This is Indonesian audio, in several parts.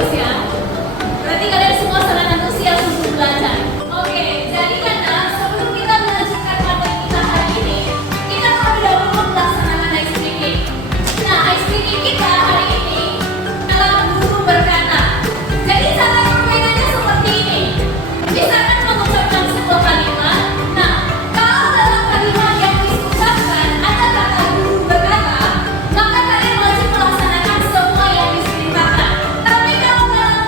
bagus ya. Berarti kalian semua sangat antusias untuk belajar. Oke, jadi karena sebelum kita melanjutkan materi kita hari ini, kita terlebih dahulu melaksanakan ice breaking. Nah, ice breaking kita hari ini adalah guru berkata. Jadi cara permainannya seperti ini. Misalkan mengucapkan sebuah kalimat. Nah, kalau dalam kalimat yang diucapkan ada kata guru berkata, maka kalian wajib melaksanakan semua yang diperintahkan. Tapi kalau dalam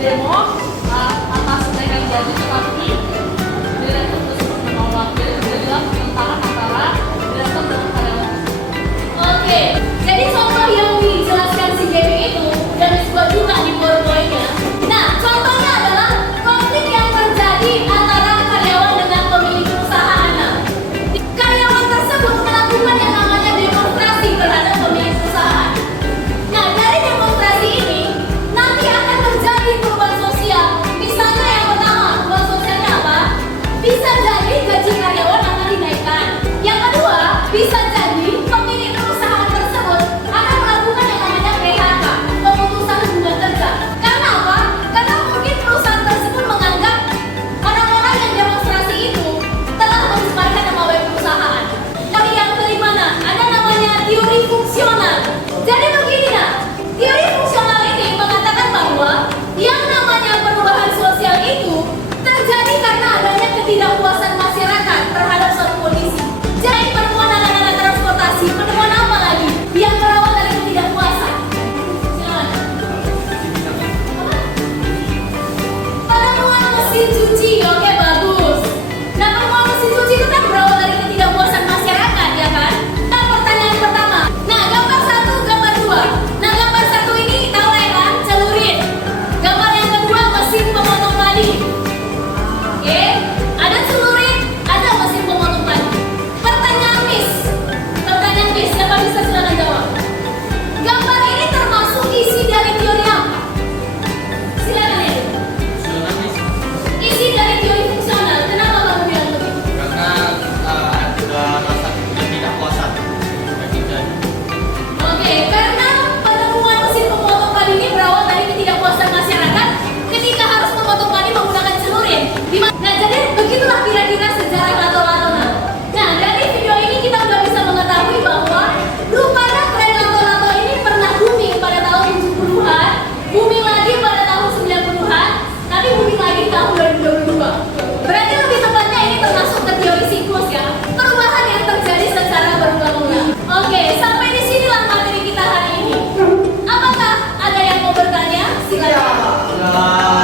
demo atas kenaikan gaji, tetapi direktur tersebut menolak. Jadi terjadilah pertentangan antara direktur dan karyawan. Oke, jadi contoh yang dijelaskan si Dewi itu dan disebut juga di PowerPoint-nya. Nah, contohnya adalah konflik yang terjadi antara karyawan dengan pemilik perusahaan. Karyawan tersebut melakukan yang namanya demonstrasi terhadap pemilik perusahaan. Nah, dari demonstrasi ini nanti akan terjadi perubahan sosial. Misalnya yang pertama, perubahan sosialnya apa? Bisa jadi gaji karyawan akan dinaikkan. Yang kedua, bisa jadi pemilik perusahaan tersebut akan melakukan yang namanya PHK, pemutusan hubungan kerja. Karena apa? Karena mungkin perusahaan tersebut menganggap orang-orang yang demonstrasi itu telah mencemarkan nama baik perusahaan. Tapi yang kelima, ada namanya teori fungsional. Jadi begini, teori fungsional ini mengatakan bahwa yang namanya perubahan sosial itu terjadi karena adanya ketidakpuasan masyarakat terhadap suatu kondisi. Jadi penemuan anak-anak transportasi, penemuan apa lagi yang berawal dari ketidakpuasan? Silakan. Apa? Penemuan mesin cuci, oke bagus. Nah, penemuan mesin cuci itu kan berawal dari ketidakpuasan masyarakat, ya kan? Nah, pertanyaan pertama. Nah, gambar 1, gambar 2. Nah, gambar 1 ini tahu ya kan? Celurit. Gambar yang kedua mesin pemotong padi. Oke, ada celurit, ada mesin pemotong padi. Pertanyaan Miss, siapa bisa silakan jawab? Gambar ini termasuk isi dari teori apa? Silakan ya. Isi dari teori fungsional. Kenapa kamu bilang begitu? Karena ada rasa ketidakpuasan. Oke, karena penemuan mesin pemotong padi ini berawal dari ketidakpuasan masyarakat ketika harus memotong padi menggunakan celurit. Nah, jadi begitulah kira-kira sejarah lato-lato. Nah, dari video ini kita sudah bisa mengetahui bahwa rupanya tren lato-lato ini pernah booming pada tahun 70-an, booming lagi pada tahun 90-an, tapi booming lagi di tahun 2022. Berarti lebih tepatnya ini termasuk ke teori siklus ya, perubahan yang terjadi secara berulang-ulang. Oke, sampai di sinilah materi kita hari ini. Apakah ada yang mau bertanya? Silakan.